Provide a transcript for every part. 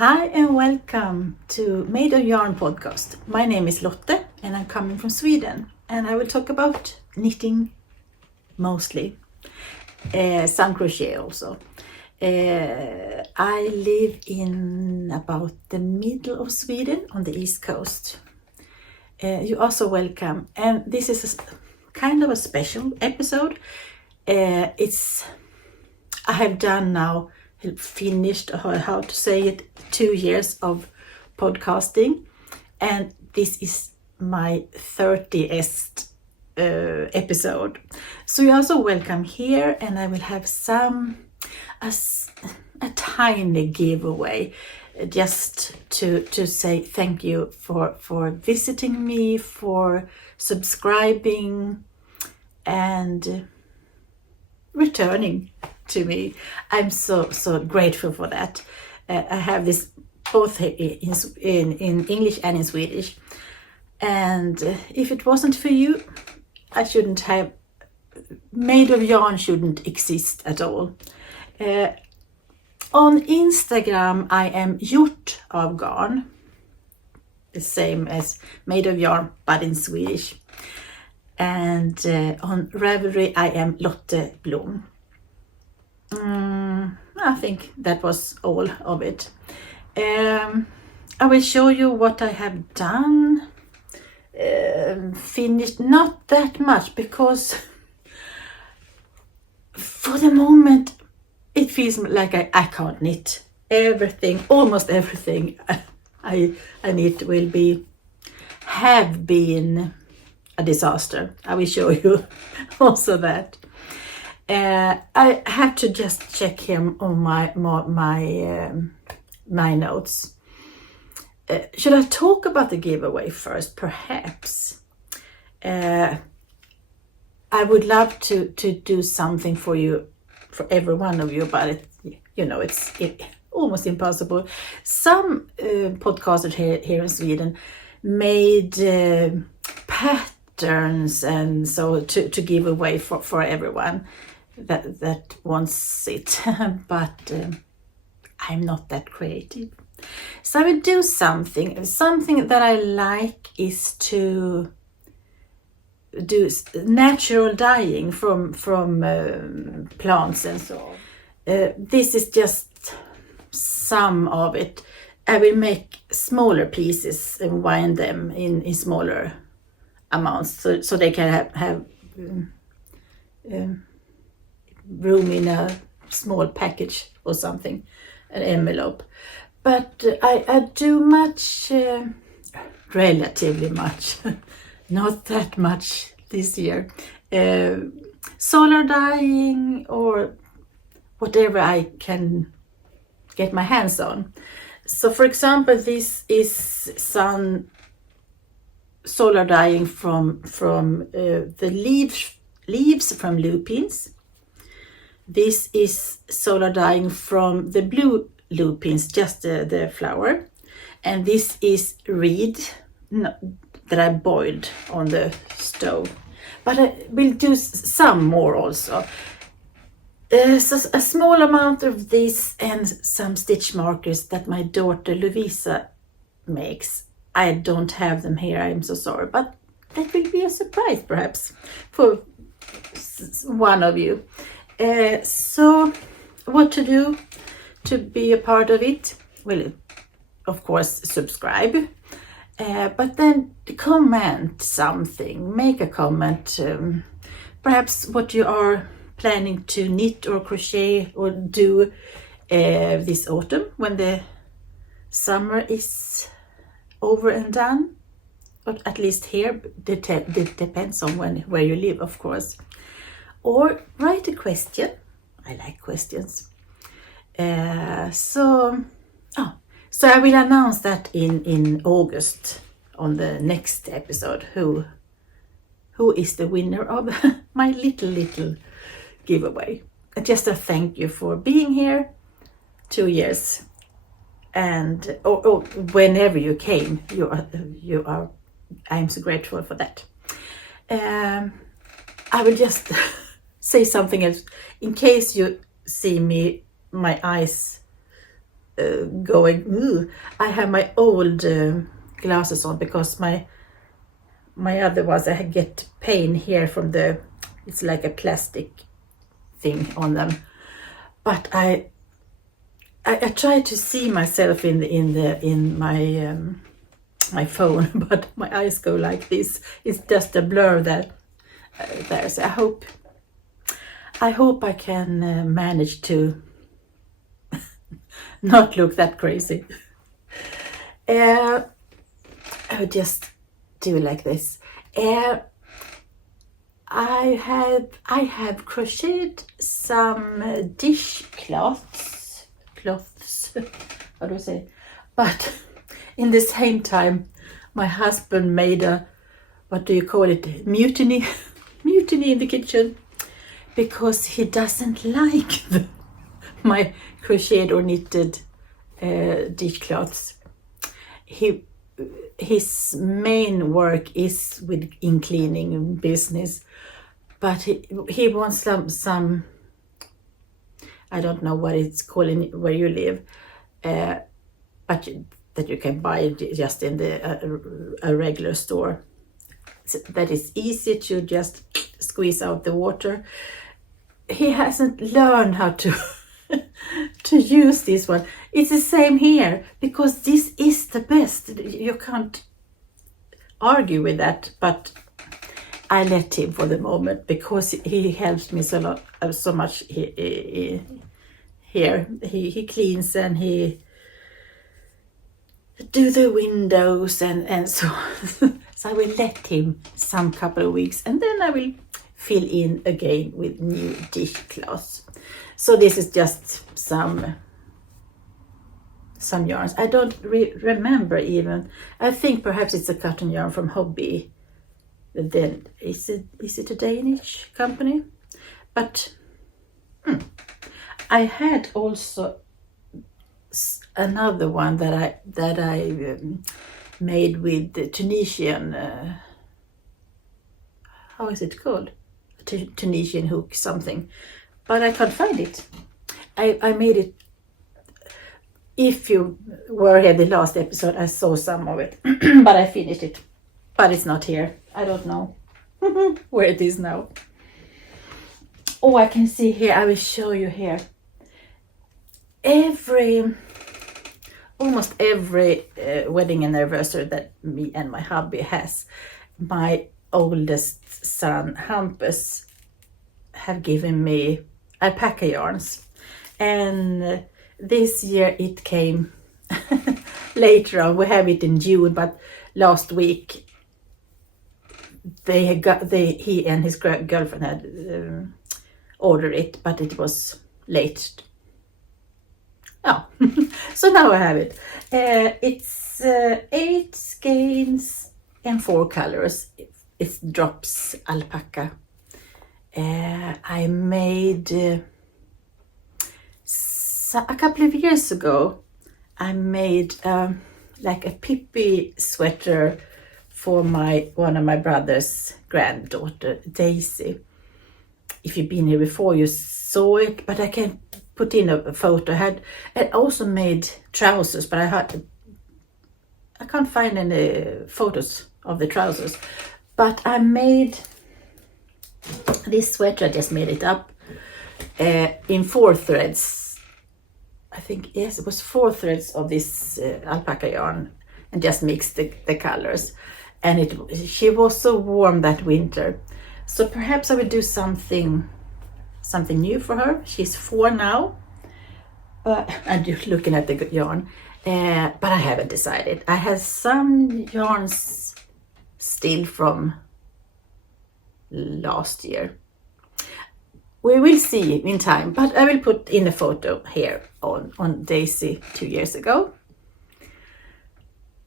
Hi and welcome to Made of Yarn podcast. My name is Lotte and I'm coming from Sweden, and I will talk about knitting mostly, some crochet also. I live in about the middle of Sweden on the east coast. You're also welcome, and this is kind of a special episode. I have done now, finished, how to say it, 2 years of podcasting, and this is my 30th episode. So you're also welcome here, and I will have a tiny giveaway just to say thank you for visiting me, for subscribing and returning to me. I'm so grateful for that. I have this both in English and in Swedish, and if it wasn't for you, I shouldn't have Made of Yarn shouldn't exist at all. On Instagram I am Gjort av Garn, the same as Made of Yarn but in Swedish, and on Ravelry I am Lotte Blom. I think that was all of it. I will show you what I have done. Finished not that much because for the moment it feels like I can't knit. Almost everything I knit have been a disaster. I will show you also that. I have to just check him on my notes. Should I talk about the giveaway first? Perhaps. I would love to do something for you, for every one of you, but it's almost impossible. Some podcasters here in Sweden made patterns and so to give away for everyone that wants it, but I'm not that creative. So I will do something that I like is to do natural dyeing from plants and so on. This is just some of it. I will make smaller pieces and wind them in smaller amounts so they can have room in a small package or something, an envelope. But I do much, relatively much, not that much this year, solar dyeing or whatever I can get my hands on. So for example, this is some solar dyeing from the leaves from lupins. This is solar dyeing from the blue lupins, just the flower, and this is reed that I boiled on the stove. But I will do some more also. So a small amount of this and some stitch markers that my daughter Lovisa makes. I don't have them here, I'm so sorry, but that will be a surprise perhaps for one of you. So what to do to be a part of it? Well, of course, subscribe, but then comment something, make a comment, perhaps what you are planning to knit or crochet or do this autumn when the summer is over and done, or at least here, it depends on where you live, of course. Or write a question. I like questions. So I will announce that in August on the next episode who is the winner of my little giveaway. Just a thank you for being here 2 years, and or whenever you came, you are. I'm so grateful for that. I will just say something else in case you see my eyes going, ooh. I have my old glasses on because my other ones, I get pain here from it's like a plastic thing on them. But I try to see myself in my phone, but my eyes go like this. It's just a blur there. So I hope I can manage to not look that crazy. I would just do like this. I have crocheted some dishcloths, how do I say? But in the same time, my husband made a, what do you call it, mutiny in the kitchen, because he doesn't like my crocheted or knitted dishcloths. His main work is in cleaning business, but he wants some I don't know what it's called where you live, but that you can buy just in a regular store. So that is easy to just squeeze out the water. He hasn't learned how to to use this one. It's the same here, because this is the best. You can't argue with that, but I let him for the moment because he helps me so much here. He cleans and he do the windows and so on. So I will let him some couple of weeks, and then I will fill in again with new dishcloths. So this is just some yarns. I don't remember even. I think perhaps it's a cotton yarn from Hobby. Then is it a Danish company? But I had also another one that I made with the Tunisian. How is it called? Tunisian hook something, but I can't find it. I made it. If you were here the last episode, I saw some of it, but I finished it. But it's not here. I don't know where it is now. Oh, I can see here. I will show you here. Almost every wedding anniversary that me and my hubby has, my oldest son Hampus have given me alpaca yarns, and this year it came later on. We have it in June, but last week he and his girlfriend had ordered it, but it was late. Oh, so now I have it. It's 8 skeins and 4 colors. It's drops alpaca. I made a couple of years ago. I made like a Pippi sweater for one of my brother's granddaughter, Daisy. If you've been here before, you saw it, but I can put in a photo. I also made trousers, but I can't find any photos of the trousers. But I made this sweater. I just made it up in 4 threads. I think, yes, it was 4 threads of this alpaca yarn, and just mixed the colors. And she was so warm that winter. So perhaps I will do something new for her. She's 4 now. I'm just looking at the yarn. But I haven't decided. I have some yarns still from last year. We will see in time, but I will put in a photo here on Daisy 2 years ago.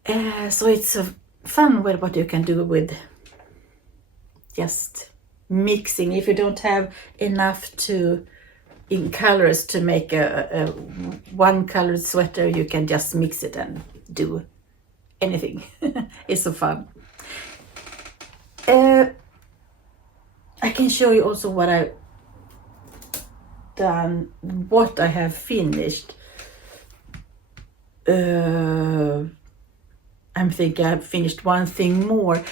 So it's a fun way what you can do with just mixing. If you don't have enough in colors to make a one colored sweater, you can just mix it and do anything. It's so fun. I can show you also what I've done, what I have finished. I'm thinking I've finished one thing more,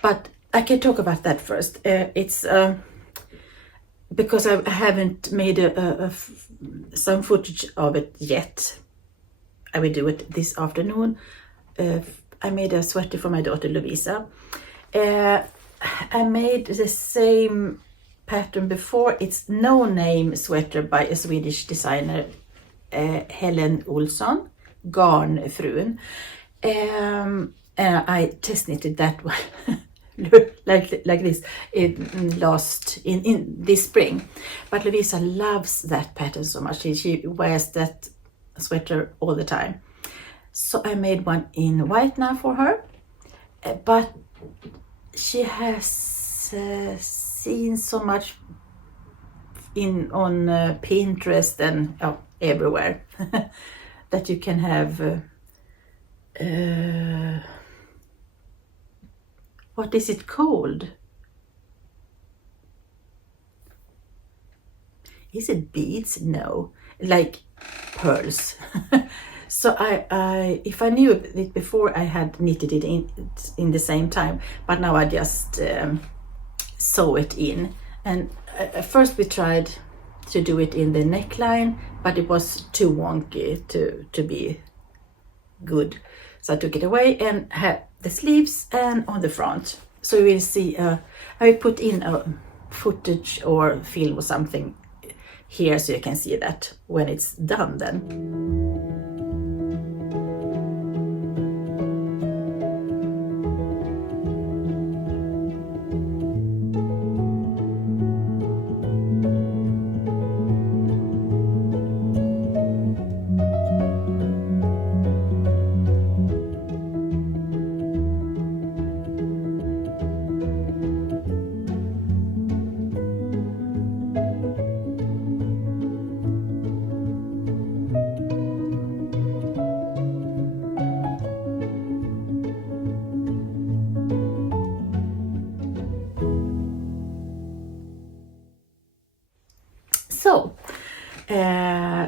but I can talk about that first. It's because I haven't made some footage of it yet. I will do it this afternoon. I made a sweater for my daughter Lovisa. I made the same pattern before. It's No Name sweater by a Swedish designer, Helen Olsson, Garnfrun. I test knitted that one like this in this spring. But Lovisa loves that pattern so much. She wears that sweater all the time. So I made one in white now for her. But she has seen so much on Pinterest and everywhere that you can have what is it called? Is it beads? No, like pearls. So I if I knew it before, I had knitted it in the same time, but now I just sew it in. And first we tried to do it in the neckline, but it was too wonky to be good. So I took it away and had the sleeves and on the front. So you will see, I will put in a footage or film or something here so you can see that when it's done then.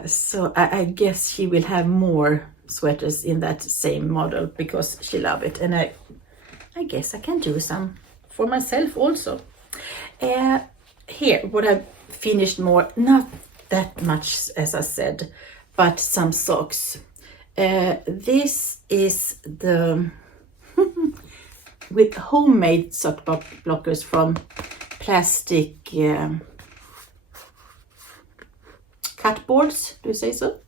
So I guess she will have more sweaters in that same model because she loves it, and I guess I can do some for myself also. Here, what I've finished more, not that much as I said, but some socks. This is the with homemade sock blockers from plastic cutboards, do you say so?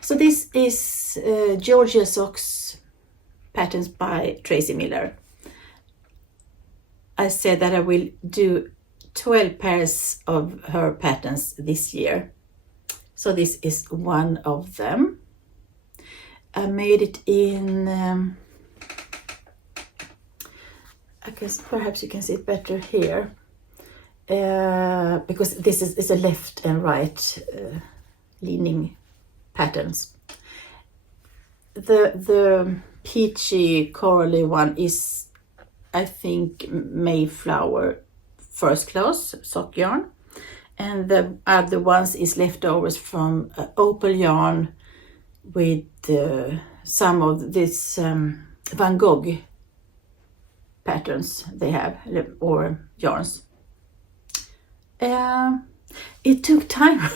So this is Georgia Socks patterns by Tracy Miller. I said that I will do 12 pairs of her patterns this year. So this is one of them. I made it in, I guess perhaps you can see it better here. Because this is a left and right leaning patterns. The peachy corally one is, I think, Mayflower first class sock yarn, and the other ones is leftovers from opal yarn with some of this Van Gogh patterns they have, or yarns. It took time.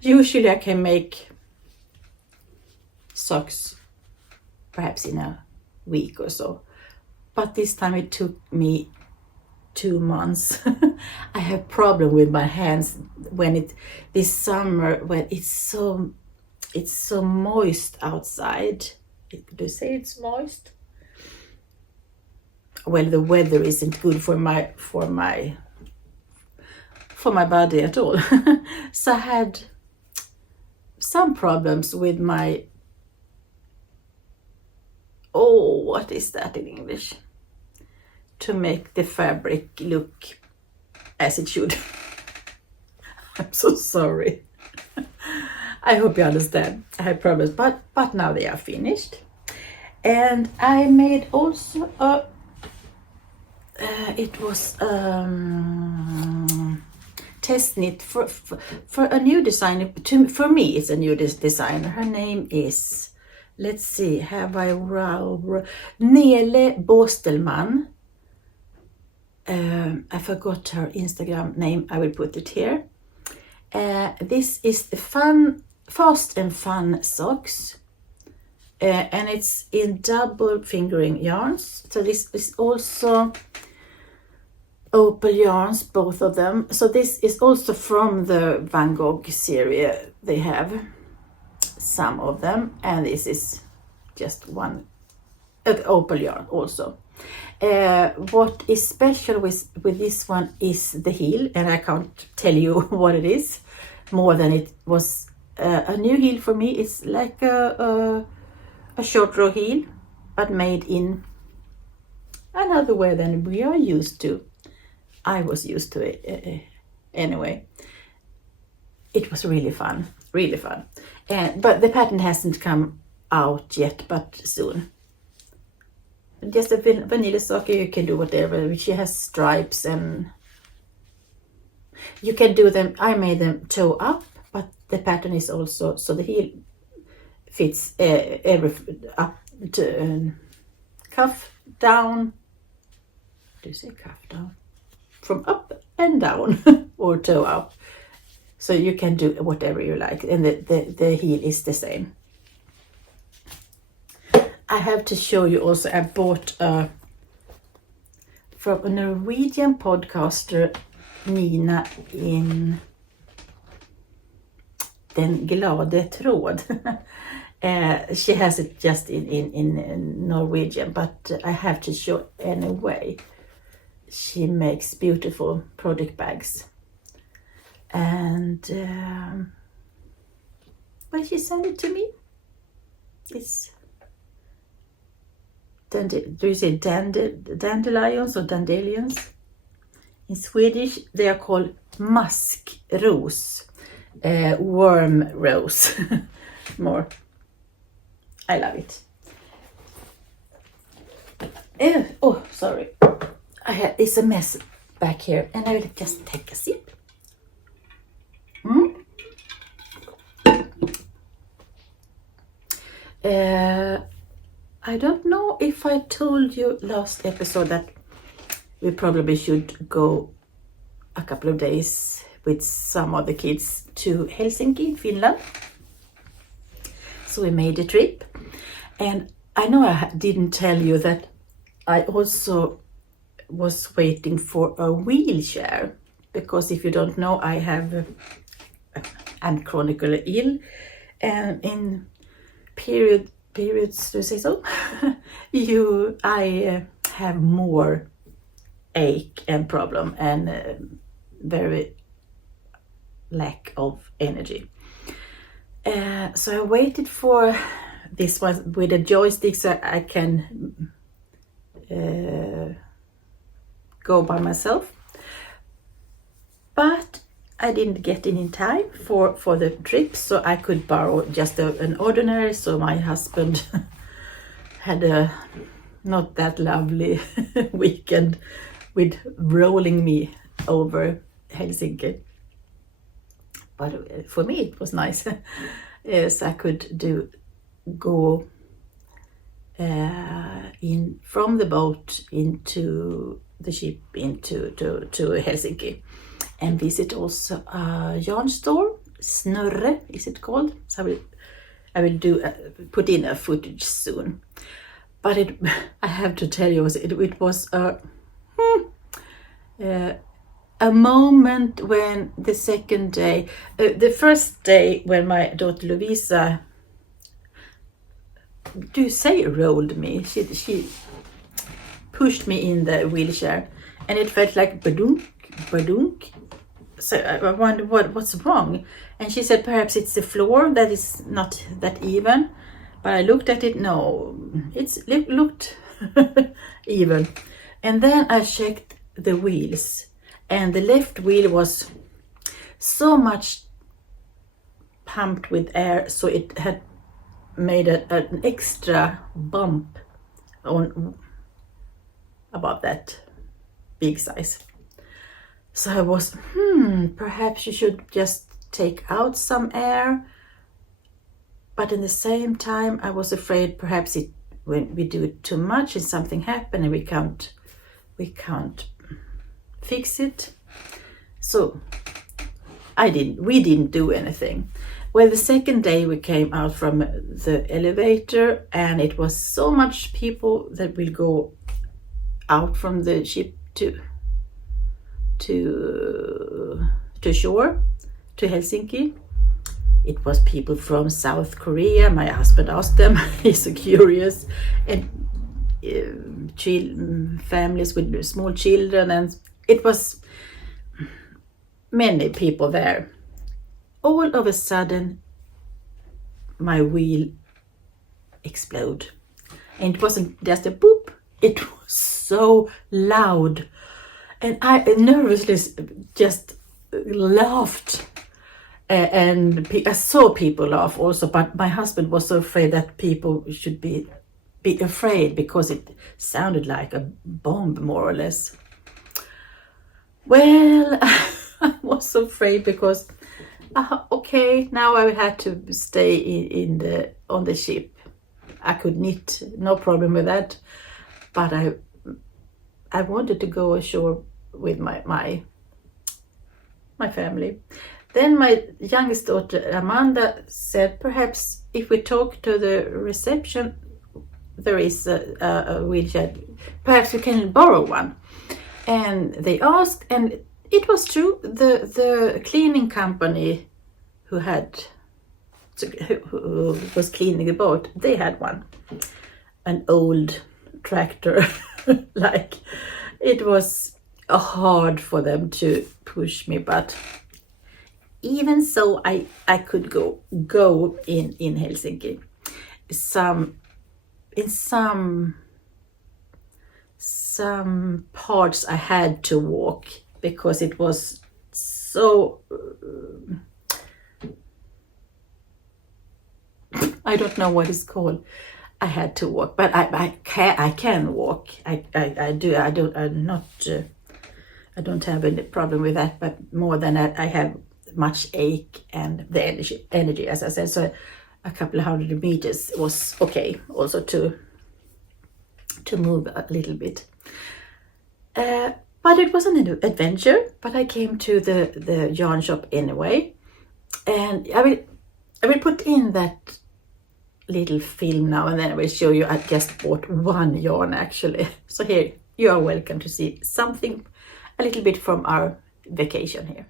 Usually I can make socks perhaps in a week or so, but this time it took me 2 months. I have problem with my hands when this summer when it's so moist outside. Do you say it's moist? Well, the weather isn't good for my body at all. So I had some problems with my, what is that in English? To make the fabric look as it should. I'm so sorry. I hope you understand. I had problems, but now they are finished. And I made also it was test knit for a new designer. For me, it's a new designer. Her name is let's see, have I Nele Bostelman. I forgot her Instagram name. I will put it here. This is the Fast and Fun socks. And it's in double fingering yarns. So this is also opal yarns, both of them. So this is also from the Van Gogh series. They have some of them, and this is just one opal yarn also. What is special with this one is the heel, and I can't tell you what it is more than it was a new heel for me. It's like a short row heel, but made in another way than we are used to. I was used to it anyway. It was really fun, really fun. But the pattern hasn't come out yet, but soon. Just a vanilla sock, you can do whatever. She has stripes and you can do them. I made them toe up, but the pattern is also, so the heel fits up to cuff down. Do you say cuff down? From up and down or toe up. So you can do whatever you like, and the heel is the same. I have to show you also, I bought from a Norwegian podcaster, Nina, in Den Glade Tråd. She has it just in Norwegian, but I have to show anyway. She makes beautiful product bags. And when she sent it to me, it's do you say dandelions or dandelions? In Swedish, they are called maskros, worm rose. More. I love it. Oh, sorry. It's a mess back here, and I will just take a sip. I don't know if I told you last episode that we probably should go a couple of days with some of the kids to Helsinki, Finland. So we made a trip, and I know I didn't tell you that I also was waiting for a wheelchair, because if you don't know, I'm chronically ill, and in periods, to say so, I have more ache and problem and very lack of energy. So I waited for this one with a joystick so I can go by myself. But I didn't get in time for the trip, so I could borrow just an ordinary. So my husband had a not that lovely weekend with rolling me over Helsinki. But for me it was nice. Yes, I could go in from the boat into the ship into to Helsinki, and visit also a yarn store, Snurre is it called. So I will put in a footage soon. But I have to tell you, it was a moment when the second day, the first day when my daughter Lovisa, do you say rolled me? She pushed me in the wheelchair, and it felt like badunk, badunk. So I wondered what's wrong, and she said perhaps it's the floor that is not that even. But I looked at it, no, it looked even. And then I checked the wheels, and the left wheel was so much pumped with air, so it had made an extra bump on about that big size. So I was, perhaps you should just take out some air but in the same time, I was afraid perhaps when we do it too much and something happen and we can't fix it. So we didn't do anything. Well, the second day we came out from the elevator and it was so much people that will go out from the ship to shore, to Helsinki. It was people from South Korea. My husband asked them, he's so curious, and families with small children, and it was many people there. All of a sudden, my wheel exploded. And it wasn't just a boop, it was so loud. And I nervously just laughed. And I saw people laugh also, but my husband was so afraid that people should be afraid because it sounded like a bomb, more or less. Well, I was so afraid because, okay, now I had to stay on the ship. I could knit, no problem with that, but I wanted to go ashore with my family. Then my youngest daughter Amanda said, perhaps if we talk to the reception, there is a wheelchair, perhaps we can borrow one. And they asked, and it was true, the cleaning company who was cleaning the boat, they had one, an old tractor. Like, it was hard for them to push me, but even so, I could go in Helsinki. In some parts I had to walk because it was so I don't know what it's called. I had to walk, but I can walk. I do. I don't have any problem with that. But more than that, I have much ache and the energy, as I said. So a couple of 100 meters was okay also to move a little bit. But it was an adventure. But I came to the yarn shop anyway, and I will put in that little film now, and then I will show you. I just bought one yarn actually. So here you are welcome to see something a little bit from our vacation here.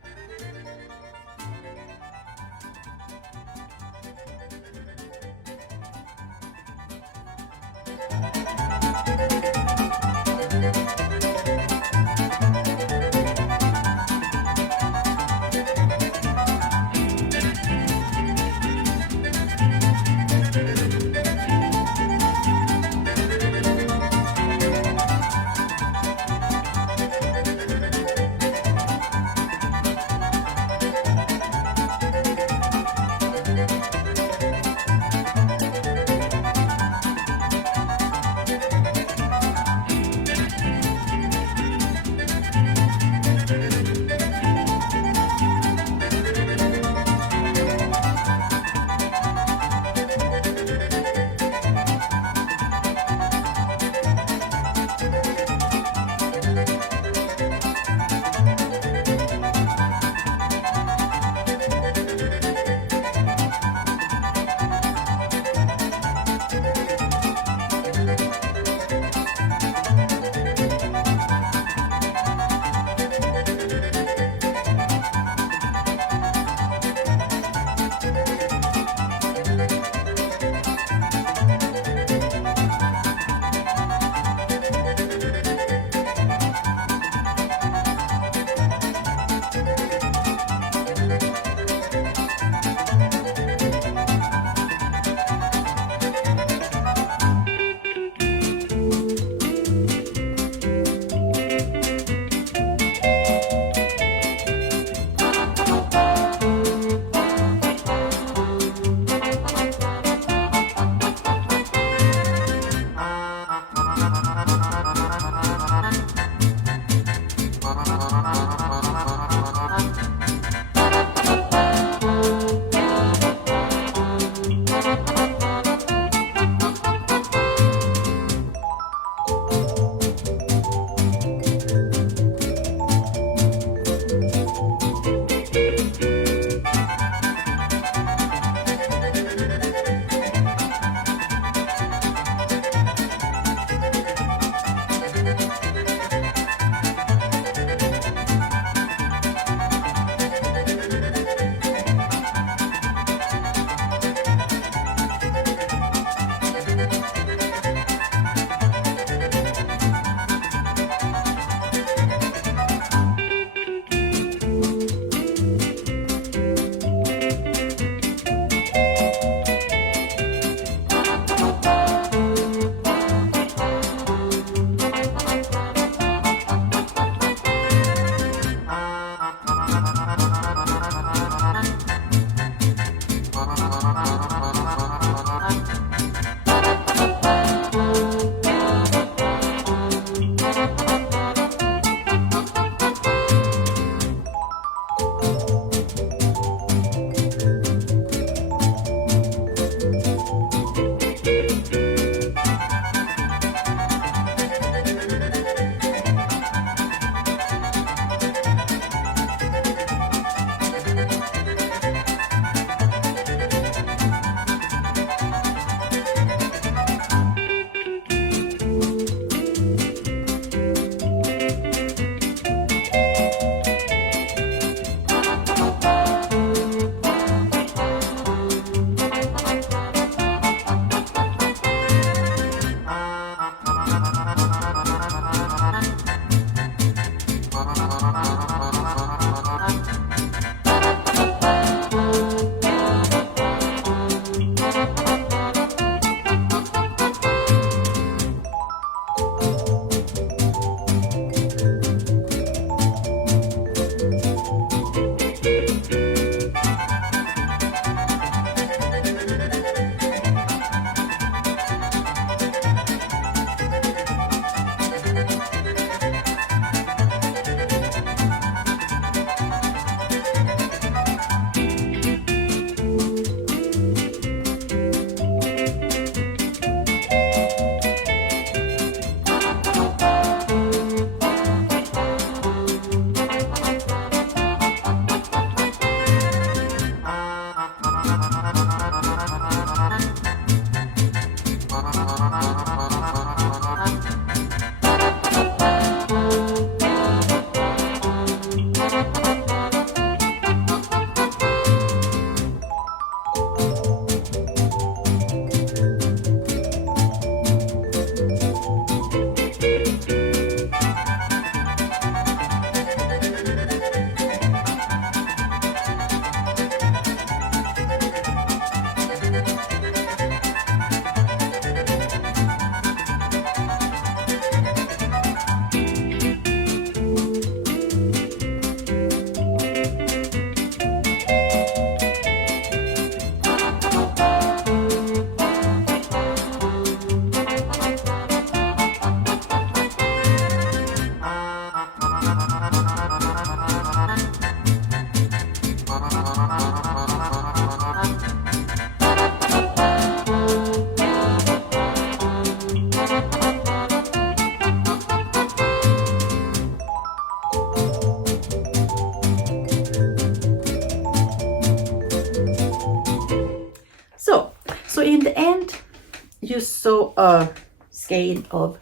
you saw a skein of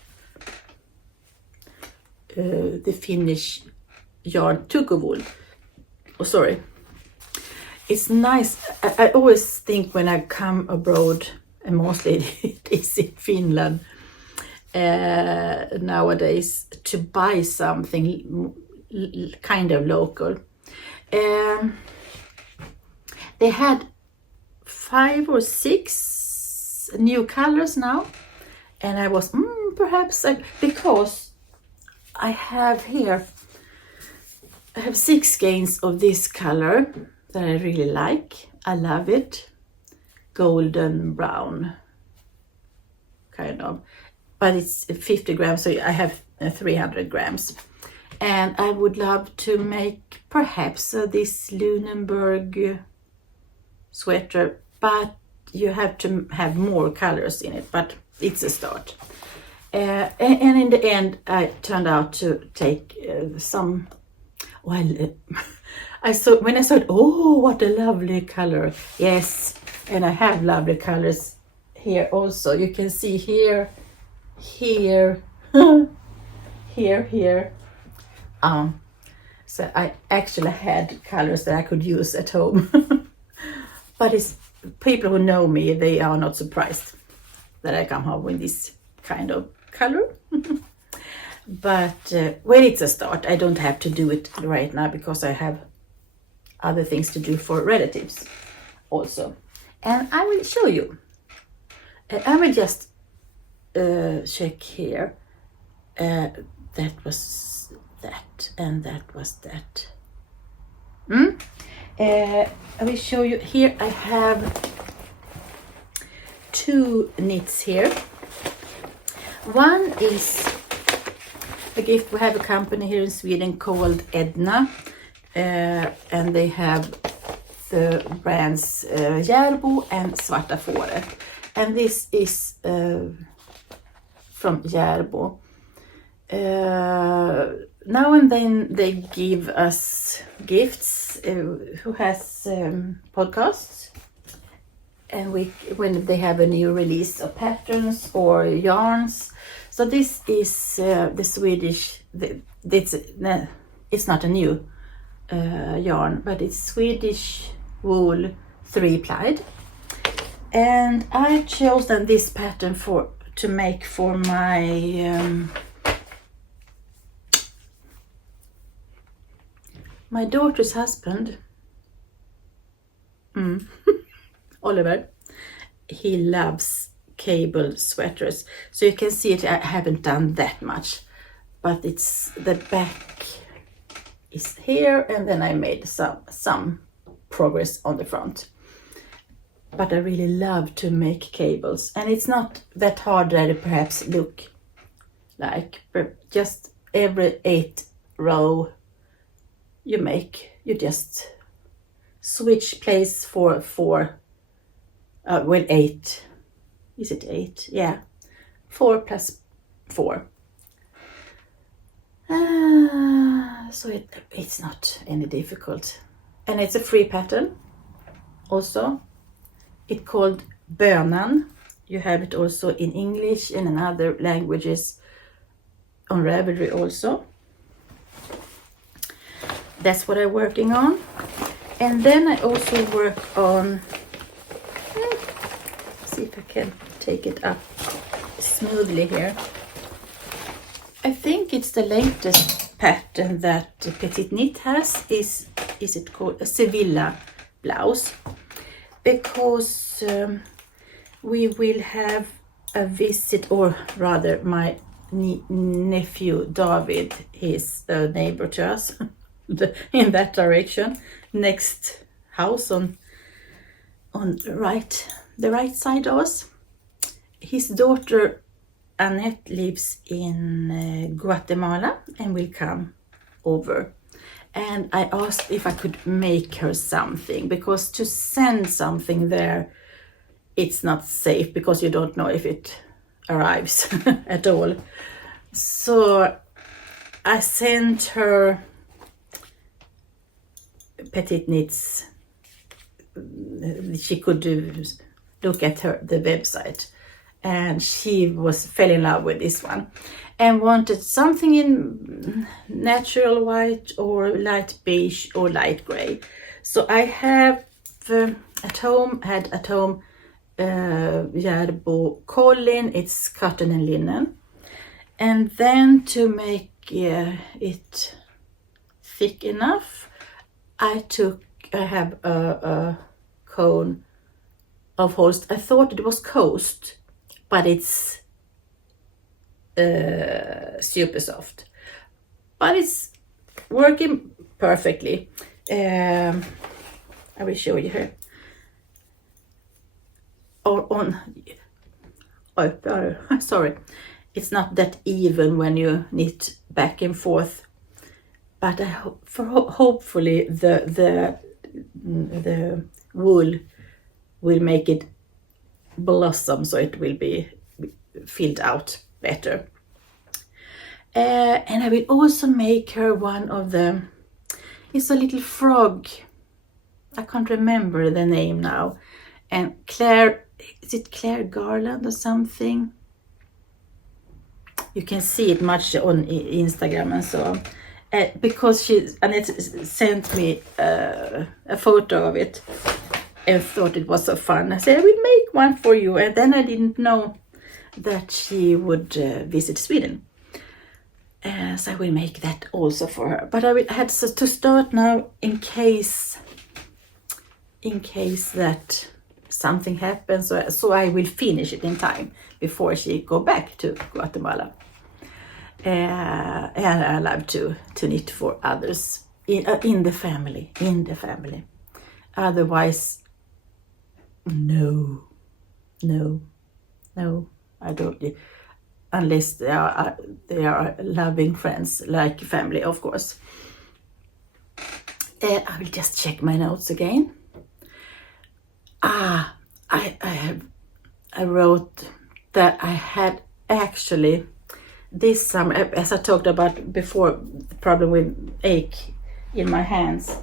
the Finnish yarn Tukowool. Oh, sorry. It's nice. I always think when I come abroad, and mostly it is in Finland nowadays, to buy something kind of local. They had 5 or 6 new colors now, and I was perhaps because I have 6 skeins of this color that I really like. I love it, golden brown kind of, but it's 50 grams, so I have 300 grams, and I would love to make perhaps this Lunenburg sweater, but you have to have more colors in it, but it's a start. And in the end I turned out to take some, well, I saw it, oh, what a lovely color. Yes, and I have lovely colors here also. You can see here, here, here. So I actually had colors that I could use at home. But it's people who know me, they are not surprised that I come home with this kind of color. But when it's a start, I don't have to do it right now because I have other things to do for relatives also. And I will show you. I will just check here. That was that, and that was that. I will show you. Here I have 2 knits here. One is a gift. We have a company here in Sweden called Edna, and they have the brands Järbo and Svarta Fåret, and this is from Järbo. Now and then they give us gifts who has podcasts, and when they have a new release of patterns or yarns. So this is the Swedish, it's not a new yarn, but it's Swedish wool 3-plied, and I chose then this pattern to make for my daughter's husband, Oliver. He loves cable sweaters, so you can see it. I haven't done that much, but it's the back is here, and then I made some progress on the front. But I really love to make cables, and it's not that hard that it perhaps look like, but just every 8 row you just switch place for 8. Is it 8? Yeah, 4 plus 4. So it's not any difficult, and it's a free pattern also. It's called Bönan. You have it also in English and in other languages on Ravelry also. That's what I'm working on. And then I also work on, see if I can take it up smoothly here. I think it's the latest pattern that Petit Knit has. Is it called a Sevilla blouse? Because we will have a visit, or rather my nephew David, he's a neighbor to us in that direction, next house on the right side of us. His daughter Annette lives in Guatemala and will come over, and I asked if I could make her something, because to send something there, it's not safe because you don't know if it arrives at all. So I sent her Petit Knits. She could look at the website, and she fell in love with this one and wanted something in natural white or light beige or light gray. So I have had at home Järbo Collin, it's cotton and linen. And then to make it thick enough, I have a cone of Holst. I thought it was Coast, but it's super soft. But it's working perfectly. I will show you here. Sorry, it's not that even when you knit back and forth, but hopefully the wool will make it blossom, so it will be filled out better. And I will also make her one of it's a little frog. I can't remember the name now. And Claire, is it Claire Garland or something? You can see it much on Instagram and so on. Because Annette sent me a photo of it and thought it was so fun. I said, I will make one for you. And then I didn't know that she would visit Sweden. So I will make that also for her. But I had to start now in case that something happens. So I will finish it in time before she go back to Guatemala. And I love to knit for others in the family. Otherwise, no, I don't. Unless they are loving friends, like family, of course. I will just check my notes again. I wrote that I had actually this summer, as I talked about before, the problem with ache in my hands.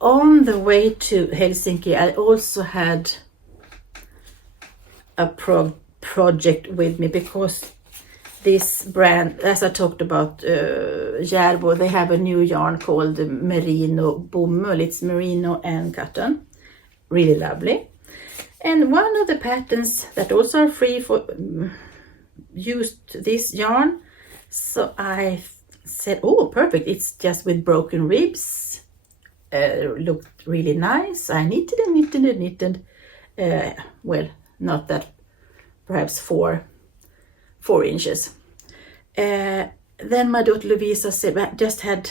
On the way to Helsinki, I also had a project with me, because this brand, as I talked about, Järbo, they have a new yarn called Merino Bomull. It's merino and cotton, really lovely. And one of the patterns that also are free for used this yarn, so I said, oh, perfect, it's just with broken ribs, looked really nice. I knitted, well, not that, perhaps 4 inches. Then my daughter Lovisa said, I just had,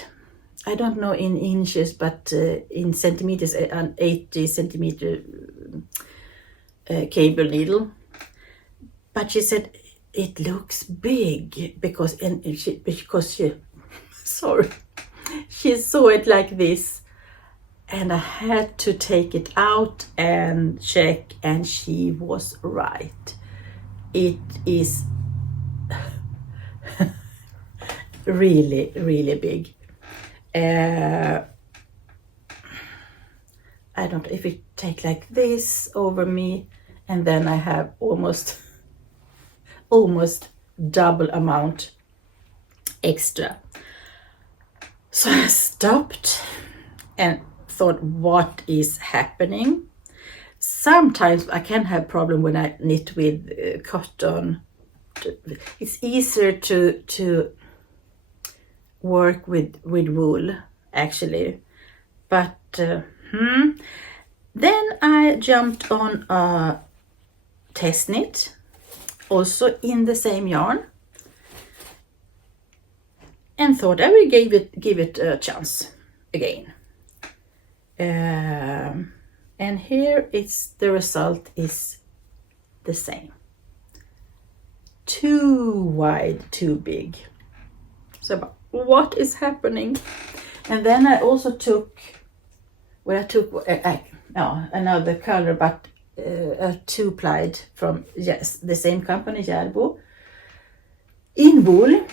I don't know in inches, but in centimeters, an 80 centimeter cable needle. But she said, it looks big, because she sorry, she saw it like this. And I had to take it out and check, and she was right. It is really, really big. I don't know if it take like this over me, and then I have almost double amount extra. So I stopped and thought, what is happening? Sometimes I can have problem when I knit with cotton. It's easier to work with wool, actually. But then I jumped on a test knit, also in the same yarn, and thought I will give it a chance again. And here the result is the same. Too wide, too big. So what is happening? And then I also took, another color, but a 2-plied from the same company, Järbo, in wool.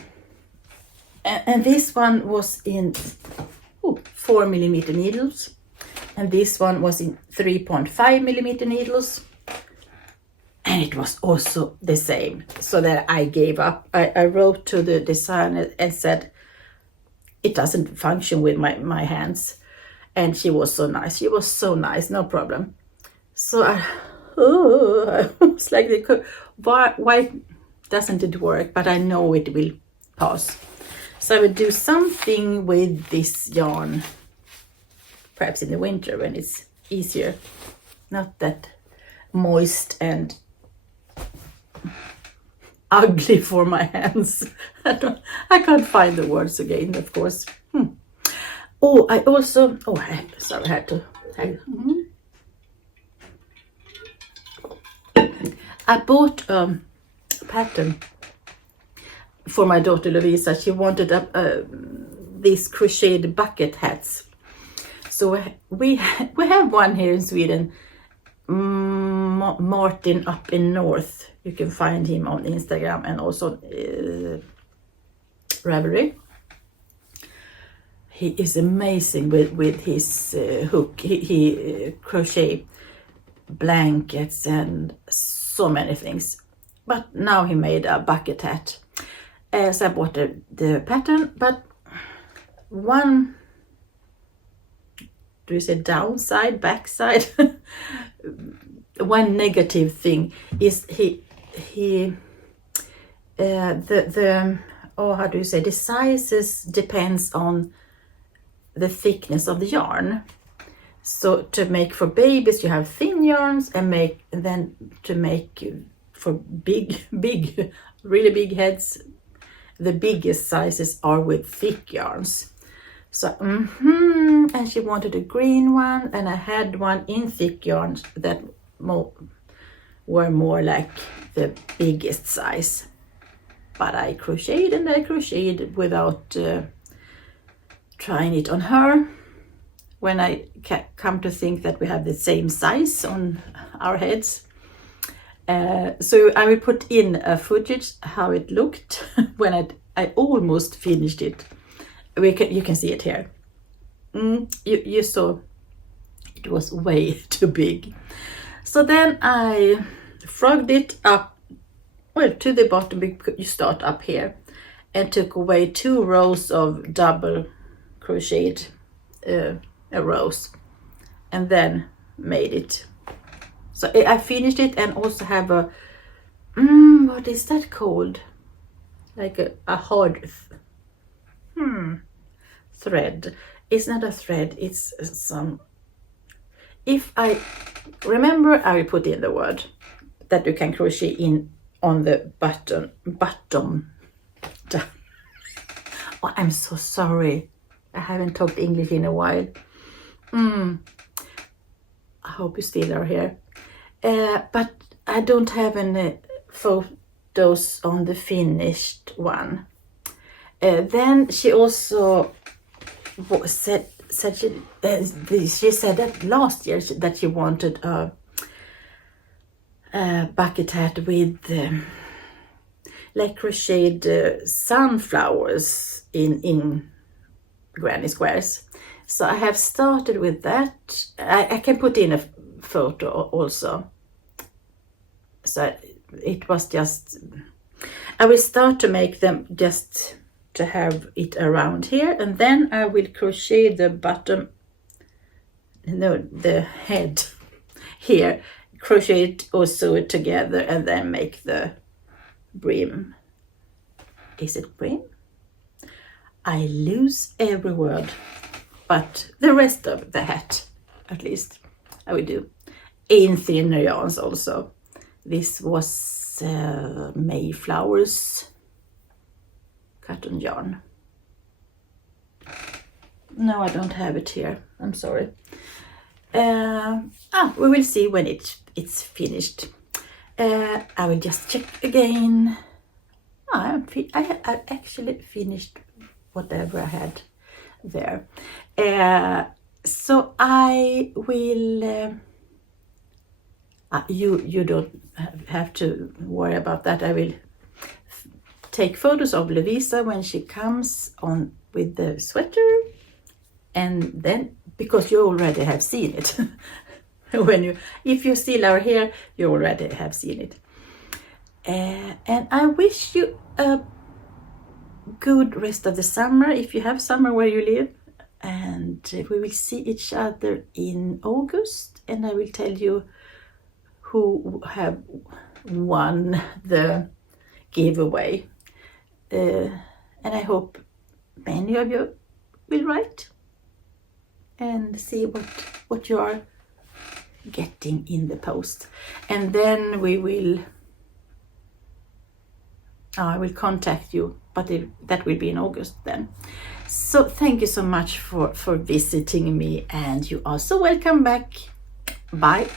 And this one was in 4 millimeter needles. And this one was in 3.5 millimeter needles. And it was also the same, so that I gave up. I wrote to the designer and said, it doesn't function with my hands. And she was so nice. She was so nice, no problem. So I was like, why doesn't it work? But I know it will pass. So I will do something with this yarn, perhaps in the winter when it's easier, not that moist and ugly for my hands. I can't find the words again, of course. Oh, I also, sorry, I had to. I bought a pattern for my daughter Lovisa. She wanted these crocheted bucket hats. So we have one here in Sweden, Martin up in north. You can find him on Instagram and also Ravelry. He is amazing with his hook. He crochet blankets and so many things. But now he made a bucket hat. So I bought the pattern, but one, do you say downside, backside? One negative thing is how do you say, the sizes depends on the thickness of the yarn. So to make for babies you have thin yarns, and then to make for big really big heads, the biggest sizes are with thick yarns. So and she wanted a green one, and I had one in thick yarns that were more like the biggest size. But I crocheted without trying it on her. When I come to think that we have the same size on our heads. So I will put in a footage how it looked when I almost finished it. You can see it here. You saw it was way too big. So then I frogged it up, well, to the bottom, because you start up here, and took away 2 rows of double crocheted rows, and then made it. So I finished it, and also have a what is that called? Like a hard thread. It's not a thread, it's some, if I remember, I will put in the word that you can crochet in on the bottom. Oh, I'm so sorry, I haven't talked English in a while. I hope you still are here. But I don't have any photos on the finished one. Then she also said she said that last year that she wanted a bucket hat with like crocheted sunflowers in granny squares. So I have started with that. I can put in a photo also. So it was just, I will start to make them just to have it around here, and then I will crochet the bottom, the head here, crochet it or sew it together, and then make the brim. Is it brim? I lose every word, but the rest of the hat, at least, I will do in thinner yarns also. This was Mayflowers cotton yarn. No, I don't have it here. I'm sorry. We will see when it's finished. I will just check again. I actually finished whatever I had there. So I will. You don't have to worry about that. I will take photos of Lovisa when she comes on with the sweater, and then, because you already have seen it, if you still are here, you already have seen it. And I wish you a good rest of the summer, if you have summer where you live. And we will see each other in August, and I will tell you who have won the giveaway. And I hope many of you will write and see what you are getting in the post. And then I will contact you, but that will be in August then. So thank you so much for visiting me, and you are so welcome back. Bye.